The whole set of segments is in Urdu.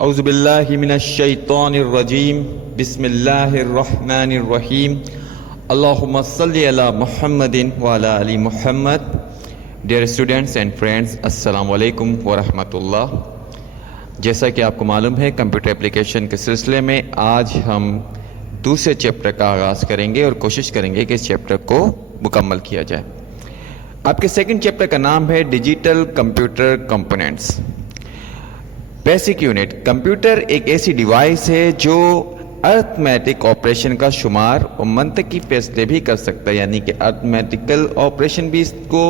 اعوذ باللہ من الشیطان الرجیم بسم اللہ الرحمن الرحیم اللہم صلی علی محمد وعلی آل محمد. ڈیئر اسٹوڈنٹس اینڈ فرینڈس، السلام علیکم ورحمۃ اللہ. جیسا کہ آپ کو معلوم ہے، کمپیوٹر اپلیکیشن کے سلسلے میں آج ہم دوسرے چیپٹر کا آغاز کریں گے اور کوشش کریں گے کہ اس چیپٹر کو مکمل کیا جائے. آپ کے سیکنڈ چیپٹر کا نام ہے digital computer components. Basic unit. Computer ایک ایسی ڈیوائس ہے جو ارتھمیٹک آپریشن کا شمار اور منطقی فیصلے بھی کر سکتا ہے، یعنی کہ ارتھمیٹیکل آپریشن بھی اس کو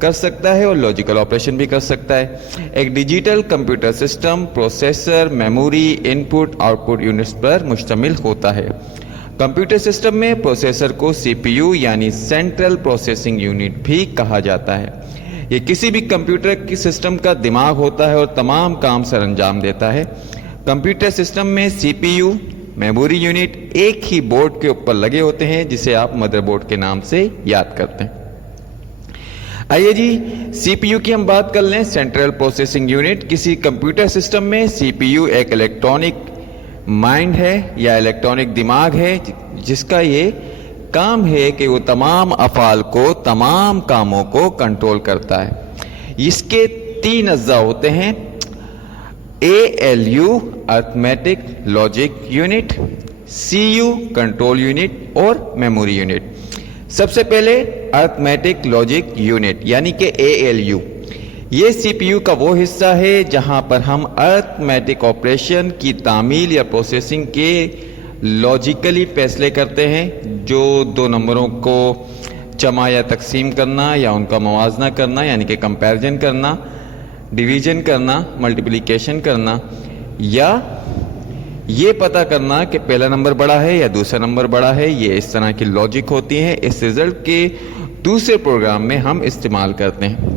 کر سکتا ہے اور لاجیکل آپریشن بھی کر سکتا ہے. ایک digital computer system processor, memory, input output units پر مشتمل ہوتا ہے. کمپیوٹر سسٹم میں پروسیسر کو سی پی یو یعنی سینٹرل پروسیسنگ یونٹ بھی کہا جاتا ہے. یہ کسی بھی کمپیوٹر کی سسٹم کا دماغ ہوتا ہے اور تمام کام سر انجام دیتا ہے. کمپیوٹر سسٹم میں سی پی یو، میموری یونٹ ایک ہی بورڈ کے اوپر لگے ہوتے ہیں جسے آپ مدر بورڈ کے نام سے یاد کرتے ہیں. آئیے جی سی پی یو کی ہم بات کر لیں. Central processing unit. کسی کمپیوٹر سسٹم میں سی پی یو ایک الیکٹرانک مائنڈ ہے یا الیکٹرانک دماغ ہے جس کا یہ کام ہے کہ وہ تمام افعال کو، تمام کاموں کو کنٹرول کرتا ہے. اس کے تین اجزاء ہوتے ہیں: A L U arithmetic logic unit, C U control unit اور میموری یونٹ. سب سے پہلے ارتھمیٹک لاجک یونٹ یعنی کہ اے ایل یو. یہ سی پی یو کا وہ حصہ ہے جہاں پر ہم ارتھمیٹک آپریشن کی تعمیل یا پروسیسنگ کے لاجیکلی فیصلے کرتے ہیں، جو دو نمبروں کو جمع یا تقسیم کرنا یا ان کا موازنہ کرنا یعنی کہ کمپیریزن کرنا، ڈویژن کرنا، ملٹیپلیکیشن کرنا، یا یہ پتہ کرنا کہ پہلا نمبر بڑا ہے یا دوسرا نمبر بڑا ہے. یہ اس طرح کی لاجک ہوتی ہے. اس رزلٹ کے دوسرے پروگرام میں ہم استعمال کرتے ہیں.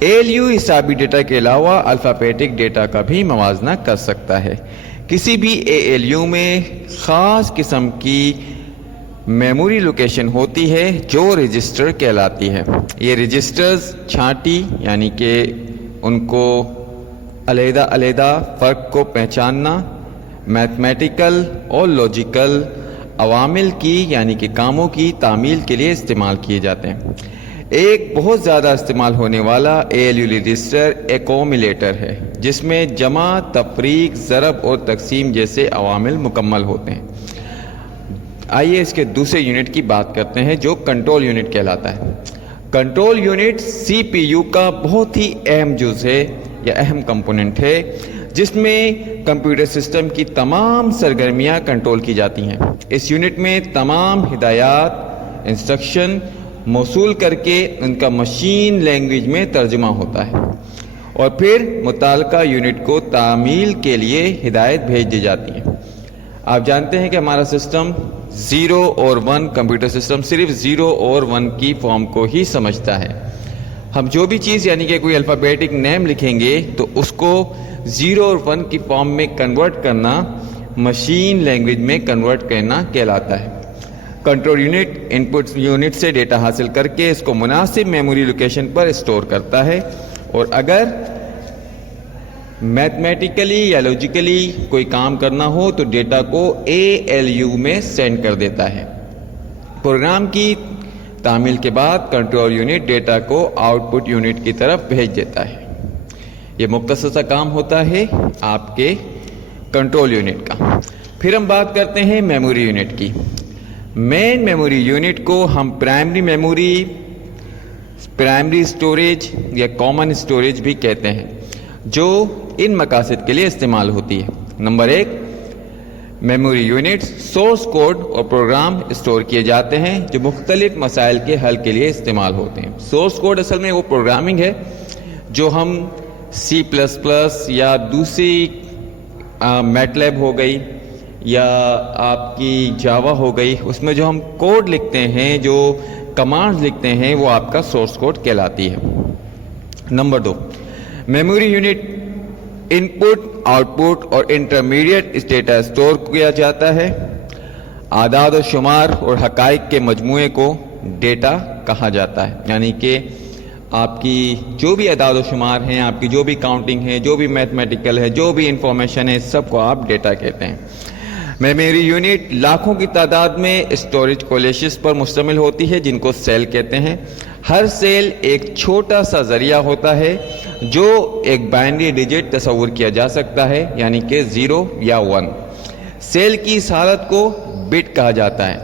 اے ایل یو حسابی ڈیٹا کے علاوہ الفابیٹک ڈیٹا کا بھی موازنہ کر سکتا ہے. کسی بھی اے ایل یو میں خاص قسم کی میموری لوکیشن ہوتی ہے جو رجسٹر کہلاتی ہے. یہ رجسٹرز چھانٹی یعنی کہ ان کو علیحدہ علیحدہ فرق کو پہچاننا، میتھمیٹیکل اور لاجیکل عوامل کی یعنی کہ کاموں کی تعمیل کے لیے استعمال کیے جاتے ہیں. ایک بہت زیادہ استعمال ہونے والا اے ایل یو رجسٹر ایکومولیٹر ہے جس میں جمع، تفریق، ضرب اور تقسیم جیسے عوامل مکمل ہوتے ہیں. آئیے اس کے دوسرے یونٹ کی بات کرتے ہیں جو کنٹرول یونٹ کہلاتا ہے. Control unit C P you کا بہت ہی اہم جز ہے یا اہم کمپوننٹ ہے جس میں کمپیوٹر سسٹم کی تمام سرگرمیاں کنٹرول کی جاتی ہیں. اس یونٹ میں تمام ہدایات، انسٹرکشن موصول کر کے ان کا مشین لینگویج میں ترجمہ ہوتا ہے اور پھر متعلقہ یونٹ کو تعمیل کے لیے ہدایت بھیج دی جاتی ہے. آپ جانتے ہیں کہ ہمارا سسٹم 0 اور 1 کمپیوٹر سسٹم صرف 0 اور 1 کی فارم کو ہی سمجھتا ہے. ہم جو بھی چیز یعنی کہ کوئی الفابیٹک نیم لکھیں گے تو اس کو 0 اور 1 کی فارم میں کنورٹ کرنا، مشین لینگویج میں کنورٹ کرنا کہلاتا ہے. Control unit in put unit سے ڈیٹا حاصل کر کے اس کو مناسب میموری لوکیشن پر اسٹور کرتا ہے اور اگر میتھمیٹیکلی یا لاجیکلی کوئی کام کرنا ہو تو ڈیٹا کو اے ایل یو میں سینڈ کر دیتا ہے. پروگرام کی تعمیل کے بعد کنٹرول یونٹ ڈیٹا کو آؤٹ پٹ یونٹ کی طرف بھیج دیتا ہے. یہ مختصر سا کام ہوتا ہے آپ کے کنٹرول یونٹ کا. پھر ہم بات کرتے ہیں میموری یونٹ کی. مین میموری یونٹ کو ہم پرائمری میموری، پرائمری اسٹوریج یا کامن اسٹوریج بھی کہتے ہیں، جو ان مقاصد کے لیے استعمال ہوتی ہے. Number 1، memory unit source code اور پروگرام اسٹور کیے جاتے ہیں جو مختلف مسائل کے حل کے لیے استعمال ہوتے ہیں. سورس کوڈ اصل میں وہ پروگرامنگ ہے جو ہم سی پلس پلس یا دوسری میٹلیب ہو گئی یا آپ کی جاوا ہو گئی، اس میں جو ہم کوڈ لکھتے ہیں، جو کمانڈز لکھتے ہیں، وہ آپ کا سورس کوڈ کہلاتی ہے. Number 2، memory unit in put, out put اور انٹرمیڈیٹ ڈیٹا اسٹور کیا جاتا ہے. اعداد و شمار اور حقائق کے مجموعے کو ڈیٹا کہا جاتا ہے، یعنی کہ آپ کی جو بھی اعداد و شمار ہیں، آپ کی جو بھی کاؤنٹنگ ہے، جو بھی میتھمیٹیکل ہے، جو بھی انفارمیشن ہے، سب کو آپ ڈیٹا کہتے ہیں۔ میموری یونٹ لاکھوں کی تعداد میں اسٹوریج کولیشز پر مشتمل ہوتی ہے جن کو سیل کہتے ہیں۔ ہر سیل ایک چھوٹا سا ذریعہ ہوتا ہے جو ایک بائنری ڈیجٹ تصور کیا جا سکتا ہے، یعنی کہ 0 یا 1۔ سیل کی اس حالت کو بٹ کہا جاتا ہے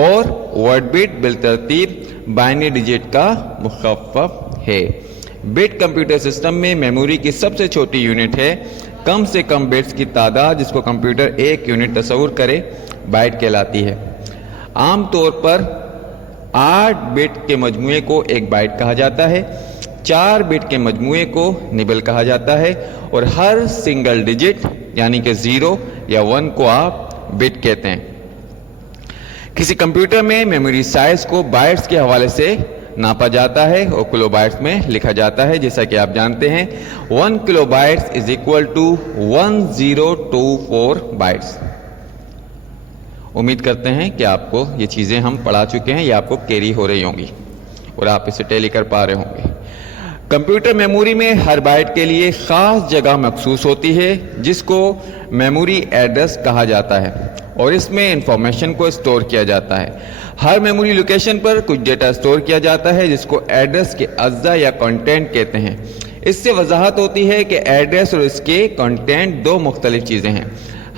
اور ورڈ بٹ بالترتیب بائنری ڈیجٹ کا مخفف ہے۔ بٹ کمپیوٹر سسٹم میں میموری کی سب سے چھوٹی یونٹ ہے۔ کم سے کم بٹس کی تعداد جس کو کمپیوٹر ایک یونٹ تصور کرے بائٹ کہلاتی ہے۔ عام طور پر 8 بٹ کے مجموعے کو ایک بائٹ کہا جاتا ہے، 4 بٹ کے مجموعے کو نبل کہا جاتا ہے اور ہر سنگل ڈیجٹ یعنی کہ 0 یا 1 کو آپ بٹ کہتے ہیں۔ کسی کمپیوٹر میں میموری سائز کو بائٹس کے حوالے سے ناپا جاتا ہے اور کلو بائٹس میں لکھا جاتا ہے، جیسا کہ آپ جانتے ہیں 1 kilo bytes is equal to 1024 bytes. امید کرتے ہیں کہ آپ کو یہ چیزیں ہم پڑھا چکے ہیں یا آپ کو کیری ہو رہی ہوں گی اور آپ اسے ٹیلی کر پا رہے ہوں گے۔ کمپیوٹر میموری میں ہر بائٹ کے لیے خاص جگہ مخصوص ہوتی ہے جس کو میموری ایڈریس کہا جاتا ہے اور اس میں انفارمیشن کو اسٹور کیا جاتا ہے۔ ہر میموری لوکیشن پر کچھ ڈیٹا اسٹور کیا جاتا ہے جس کو ایڈریس کے اجزاء یا کنٹینٹ کہتے ہیں۔ اس سے وضاحت ہوتی ہے کہ ایڈریس اور اس کے کنٹینٹ دو مختلف چیزیں ہیں۔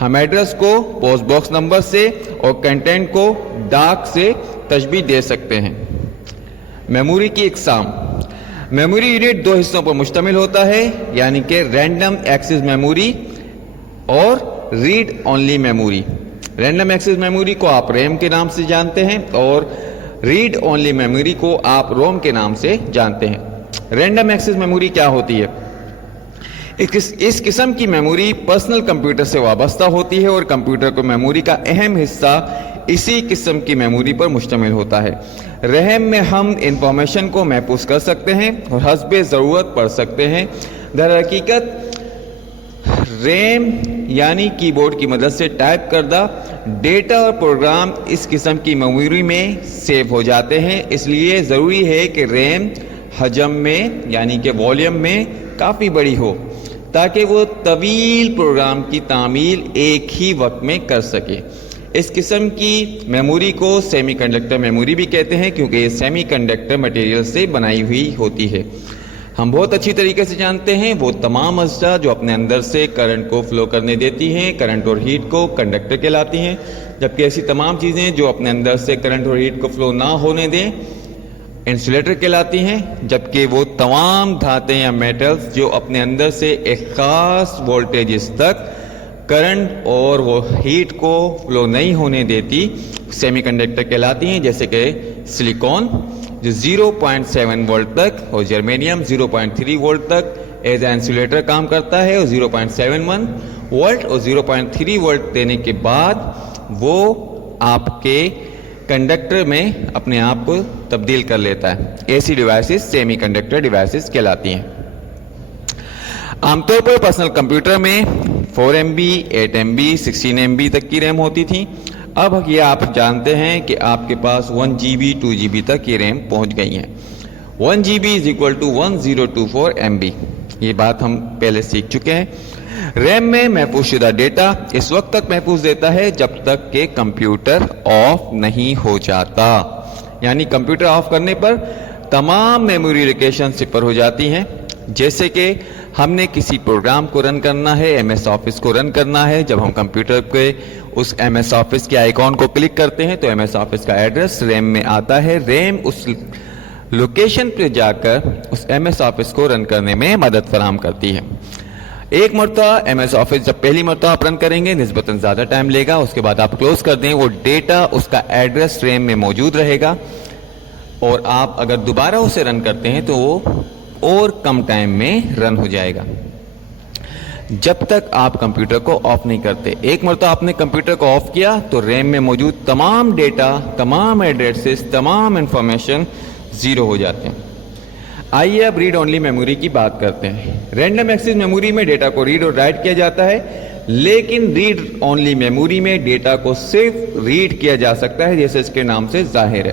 ہم ایڈریس کو پوسٹ باکس نمبر سے اور کنٹینٹ کو ڈاک سے تشبیہ دے سکتے ہیں۔ میموری کی اقسام۔ میموری یونٹ 2 حصوں پر مشتمل ہوتا ہے، یعنی کہ رینڈم ایکسس میموری اور read only memory. Random access memory کو آپ ریم کے نام سے جانتے ہیں اور ریڈ اونلی میموری کو آپ روم کے نام سے جانتے ہیں۔ رینڈم ایکسس میموری کیا ہوتی ہے؟ اس قسم کی میموری پرسنل کمپیوٹر سے وابستہ ہوتی ہے اور کمپیوٹر کو میموری کا اہم حصہ اسی قسم کی میموری پر مشتمل ہوتا ہے۔ ریم میں ہم انفارمیشن کو محفوظ کر سکتے ہیں اور حسب ضرورت پڑھ سکتے ہیں۔ در حقیقت ریم یعنی کی بورڈ کی مدد سے ٹائپ کردہ ڈیٹا اور پروگرام اس قسم کی میموری میں سیو ہو جاتے ہیں، اس لیے ضروری ہے کہ ریم حجم میں یعنی کہ والیوم میں کافی بڑی ہو تاکہ وہ طویل پروگرام کی تعمیل ایک ہی وقت میں کر سکے۔ اس قسم کی میموری کو سیمی کنڈکٹر میموری بھی کہتے ہیں کیونکہ یہ سیمی کنڈکٹر مٹیریل سے بنائی ہوئی ہوتی ہے۔ ہم بہت اچھی طریقے سے جانتے ہیں وہ تمام اجزاء جو اپنے اندر سے کرنٹ کو فلو کرنے دیتی ہیں، کرنٹ اور ہیٹ کو کنڈکٹر کہلاتی ہیں، جبکہ ایسی تمام چیزیں جو اپنے اندر سے کرنٹ اور ہیٹ کو فلو نہ ہونے دیں انسولیٹر کہلاتی ہیں، جبکہ وہ تمام دھاتیں یا میٹلز جو اپنے اندر سے ایک خاص وولٹیجز تک کرنٹ اور وہ ہیٹ کو فلو نہیں ہونے دیتی سیمی کنڈکٹر کہلاتی ہیں، جیسے کہ سلیکون جو 0.7 وولٹ تک اور جرمینیم 0.3 وولٹ تک ایز اے انسولیٹر کام کرتا ہے اور 0.71 وولٹ اور 0.3 وولٹ دینے کے بعد وہ آپ کے کنڈکٹر میں اپنے آپ کو تبدیل کر لیتا ہے۔ ایسی ڈیوائسز سیمی کنڈکٹر ڈیوائسز کہلاتی ہیں۔ عام طور پر پرسنل کمپیوٹر میں 4 MB 8 MB 16 MB تک کی ریم ہوتی تھی۔ اب یہ آپ جانتے ہیں کہ آپ کے پاس 1 GB 2 GB تک یہ ریم پہنچ گئی ہیں۔ 1 GB is equal to 1024 MB، یہ بات ہم پہلے سیکھ چکے ہیں۔ ریم میں محفوظ شدہ ڈیٹا اس وقت تک محفوظ دیتا ہے جب تک کہ کمپیوٹر آف نہیں ہو جاتا، یعنی کمپیوٹر آف کرنے پر تمام میموری لوکیشن صفر ہو جاتی ہیں۔ جیسے کہ ہم نے کسی پروگرام کو رن کرنا ہے، ایم ایس آفس کو رن کرنا ہے، جب ہم کمپیوٹر کے اس ایم ایس آفس کے آئیکن کو کلک کرتے ہیں تو ایم ایس آفس کا ایڈریس ریم میں آتا ہے۔ ریم اس لوکیشن پہ جا کر اس ایم ایس آفس کو رن کرنے میں مدد فراہم کرتی ہے۔ ایک مرتبہ ایم ایس آفس جب پہلی مرتبہ آپ رن کریں گے نسبتاً زیادہ ٹائم لے گا، اس کے بعد آپ کلوز کر دیں، وہ ڈیٹا اس کا ایڈریس ریم میں موجود رہے گا اور آپ اگر دوبارہ اسے رن کرتے ہیں تو وہ اور کم ٹائم میں رن ہو جائے گا جب تک آپ کمپیوٹر کو آف نہیں کرتے۔ ایک مرتبہ آپ نے کمپیوٹر کو آف کیا تو ریم میں موجود تمام ڈیٹا، تمام ایڈریسز، تمام انفارمیشن زیرو ہو جاتے ہیں۔ آئیے اب ریڈ اونلی میموری کی بات کرتے ہیں۔ رینڈم ایکسس میموری میں ڈیٹا کو ریڈ اور رائٹ کیا جاتا ہے، لیکن ریڈ اونلی میموری میں ڈیٹا کو صرف ریڈ کیا جا سکتا ہے، جیسے اس کے نام سے ظاہر ہے۔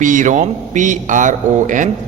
PROM PROM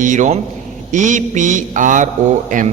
EROM EPROM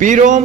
PROM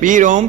PROM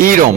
EROM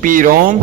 PROM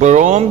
PROM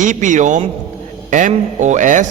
EPROM MOS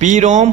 PROM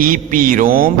EPROM,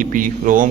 EPROM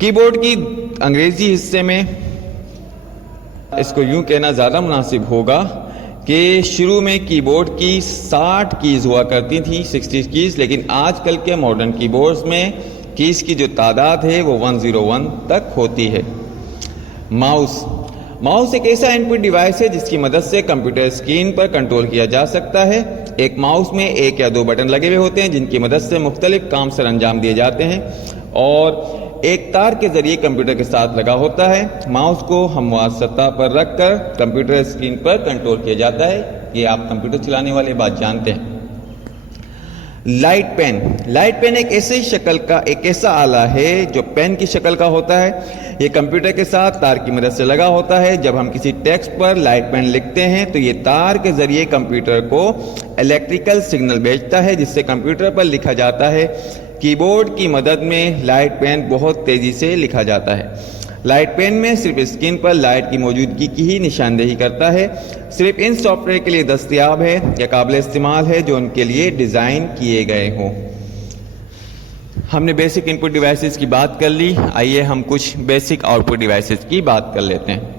کی بورڈ کی انگریزی حصے میں اس کو یوں کہنا زیادہ مناسب ہوگا کہ شروع میں کی بورڈ کی 60 کیز ہوا کرتی تھی، 60 کیز، لیکن آج کل کے ماڈرن کی بورڈز میں کیز کی جو تعداد ہے وہ 101 تک ہوتی ہے۔ ماؤس ایک ایسا ان پٹ ڈیوائس ہے جس کی مدد سے کمپیوٹر اسکرین پر کنٹرول کیا جا سکتا ہے۔ ایک ماؤس میں 1 یا 2 بٹن لگے ہوئے ہوتے ہیں جن کی مدد سے مختلف کام سر انجام دیے جاتے ہیں اور ایک تار کے ذریعے کمپیوٹر کے ساتھ لگا ہوتا ہے۔ ماؤس کو ہموار سطح پر رکھ کر کمپیوٹر اسکرین پر کنٹرول کیا جاتا ہے۔ یہ آپ کمپیوٹر چلانے والے بات جانتے ہیں۔ لائٹ پین ایک ایسا آلہ ہے جو پین کی شکل کا ہوتا ہے۔ یہ کمپیوٹر کے ساتھ تار کی مدد سے لگا ہوتا ہے۔ جب ہم کسی ٹیکسٹ پر لائٹ پین لکھتے ہیں تو یہ تار کے ذریعے کمپیوٹر کو الیکٹریکل سگنل بھیجتا ہے جس سے کمپیوٹر پر لکھا جاتا ہے۔ کی بورڈ کی مدد میں لائٹ پین بہت تیزی سے لکھا جاتا ہے۔ لائٹ پین میں صرف اسکرین پر لائٹ کی موجودگی کی ہی نشاندہی کرتا ہے۔ صرف ان سافٹ ویئر کے لیے دستیاب ہے یا قابل استعمال ہے جو ان کے لیے ڈیزائن کیے گئے ہوں۔ ہم نے بیسک ان پٹ ڈیوائسز کی بات کر لی، آئیے ہم کچھ بیسک آؤٹ پٹ ڈیوائسز کی بات کر لیتے ہیں۔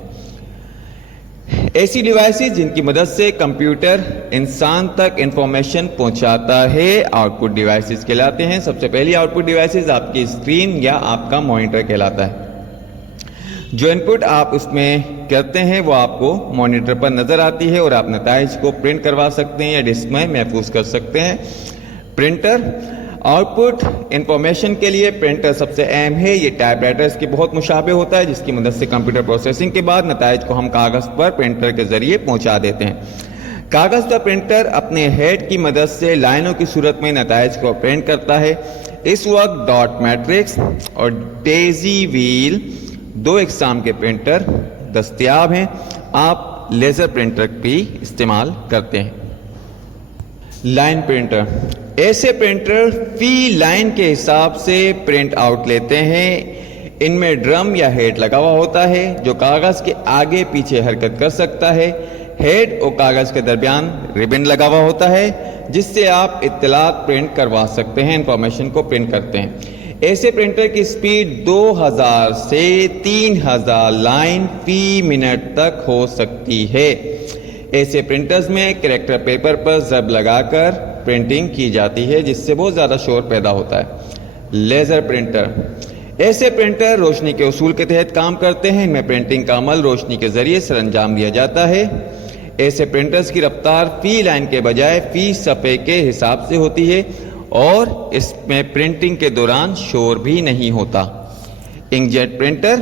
ایسی ڈیوائسز جن کی مدد سے کمپیوٹر انسان تک انفارمیشن پہنچاتا ہے آؤٹ پٹ ڈیوائسز کہلاتے ہیں۔ سب سے پہلی آؤٹ پٹ ڈیوائسز آپ کی اسکرین یا آپ کا مانیٹر کہلاتا ہے۔ جو ان پٹ آپ اس میں کرتے ہیں وہ آپ کو مانیٹر پر نظر آتی ہے اور آپ نتائج کو پرنٹ کروا سکتے ہیں یا ڈسک میں محفوظ کر سکتے ہیں۔ پرنٹر آؤٹ پٹ انفارمیشن کے لیے پرنٹر سب سے اہم ہے۔ یہ ٹائپ رائٹرز کے بہت مشابہ ہوتا ہے جس کی مدد سے کمپیوٹر پروسیسنگ کے بعد نتائج کو ہم کاغذ پر پرنٹر کے ذریعے پہنچا دیتے ہیں۔ کاغذ پر پرنٹر اپنے ہیڈ کی مدد سے لائنوں کی صورت میں نتائج کو پرنٹ کرتا ہے۔ اس وقت ڈاٹ میٹرکس اور ڈیزی ویل 2 اقسام کے پرنٹر دستیاب ہیں۔ آپ لیزر پرنٹر بھی استعمال کرتے ہیں۔ لائن پرنٹر ایسے پرنٹر فی لائن کے حساب سے پرنٹ آؤٹ لیتے ہیں۔ ان میں ڈرم یا ہیڈ لگا ہوا ہوتا ہے جو کاغذ کے آگے پیچھے حرکت کر سکتا ہے۔ ہیڈ اور کاغذ کے درمیان ریبن لگا ہوا ہوتا ہے جس سے آپ اطلاعات پرنٹ کروا سکتے ہیں، انفارمیشن کو پرنٹ کرتے ہیں۔ ایسے پرنٹر کی سپیڈ 2000 سے 3000 لائن فی منٹ تک ہو سکتی ہے۔ ایسے پرنٹرز میں کریکٹر پیپر پر ضرب لگا کر پرنٹنگ کی جاتی ہے جس سے بہت زیادہ شور پیدا ہوتا ہے۔ لیزر پرنٹر ایسے پرنٹر روشنی کے اصول کے تحت کام کرتے ہیں۔ ان میں پرنٹنگ کا عمل روشنی کے ذریعے سر انجام دیا جاتا ہے۔ ایسے پرنٹرز کی رفتار فی لائن کے بجائے فی صفحے کے حساب سے ہوتی ہے اور اس میں پرنٹنگ کے دوران شور بھی نہیں ہوتا۔ انک جیٹ پرنٹر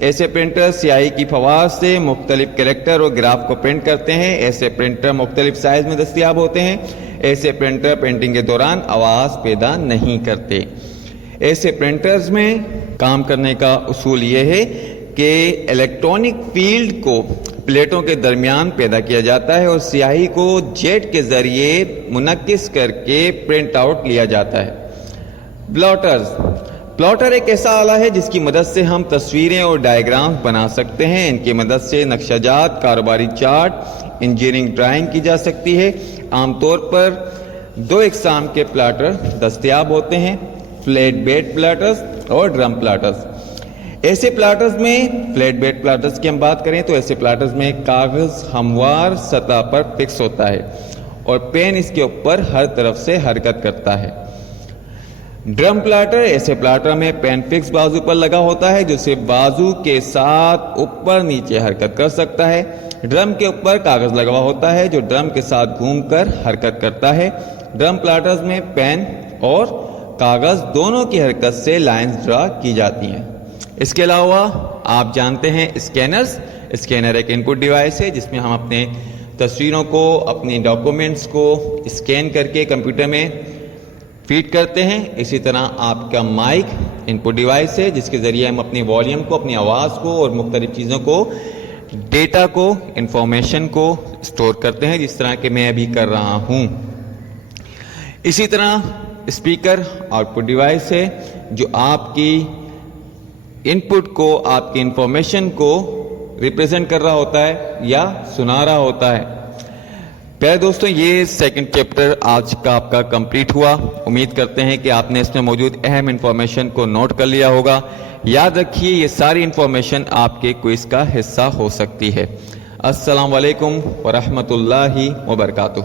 ایسے پرنٹر سیاہی کی فوار سے مختلف کریکٹر اور گراف کو پرنٹ کرتے ہیں۔ ایسے پرنٹر مختلف سائز میں دستیاب ہوتے ہیں۔ ایسے پرنٹر پرنٹنگ کے دوران آواز پیدا نہیں کرتے۔ ایسے پرنٹرز میں کام کرنے کا اصول یہ ہے کہ الیکٹرانک فیلڈ کو پلیٹوں کے درمیان پیدا کیا جاتا ہے اور سیاہی کو جیٹ کے ذریعے منعکس کر کے پرنٹ آؤٹ لیا جاتا ہے۔ پلاٹر ایک ایسا آلہ ہے جس کی مدد سے ہم تصویریں اور ڈائیگرام بنا سکتے ہیں۔ ان کی مدد سے نقشہ جات، کاروباری چارٹ، انجینئرنگ ڈرائنگ کی جا سکتی ہے۔ عام طور پر 2 اقسام کے پلاٹر دستیاب ہوتے ہیں، فلیٹ بیڈ پلاٹرز اور ڈرم پلاٹرز۔ ایسے پلاٹرز میں فلیٹ بیڈ پلاٹرز کی ہم بات کریں تو ایسے پلاٹرز میں کاغذ ہموار سطح پر فکس ہوتا ہے اور پین اس کے اوپر ہر طرف سے حرکت کرتا ہے۔ ڈرم پلاٹر ایسے پلاٹر میں پین فکس بازو پر لگا ہوتا ہے جو صرف بازو کے ساتھ اوپر نیچے حرکت کر سکتا ہے۔ ڈرم کے اوپر کاغذ لگا ہوا ہوتا ہے جو ڈرم کے ساتھ گھوم کر حرکت کرتا ہے۔ ڈرم پلاٹرز میں پین اور کاغذ دونوں کی حرکت سے لائنز ڈرا کی جاتی ہیں۔ اس کے علاوہ آپ جانتے ہیں اسکینر ایک ان پٹ ڈیوائس ہے جس میں ہم اپنے تصویروں کو، اپنی ڈاکومنٹس کو اسکین کر کے کمپیوٹر میں فیڈ کرتے ہیں۔ اسی طرح آپ کا مائک ان پٹ ڈیوائس ہے جس کے ذریعے ہم اپنی والیوم کو، اپنی آواز کو اور مختلف چیزوں کو، ڈیٹا کو، انفارمیشن کو اسٹور کرتے ہیں جس طرح کہ میں ابھی کر رہا ہوں۔ اسی طرح اسپیکر آؤٹ پٹ ڈیوائس ہے جو آپ کی ان پٹ کو، آپ کی انفارمیشن کو ریپرزینٹ کر رہا ہوتا ہے یا سنا رہا ہوتا ہے۔ پیارے دوستوں، یہ سیکنڈ چیپٹر آج کا آپ کا کمپلیٹ ہوا۔ امید کرتے ہیں کہ آپ نے اس میں موجود اہم انفارمیشن کو نوٹ کر لیا ہوگا۔ یاد رکھیے یہ ساری انفارمیشن آپ کے کوئز کا حصہ ہو سکتی ہے۔ السلام علیکم ورحمۃ اللہ وبرکاتہ۔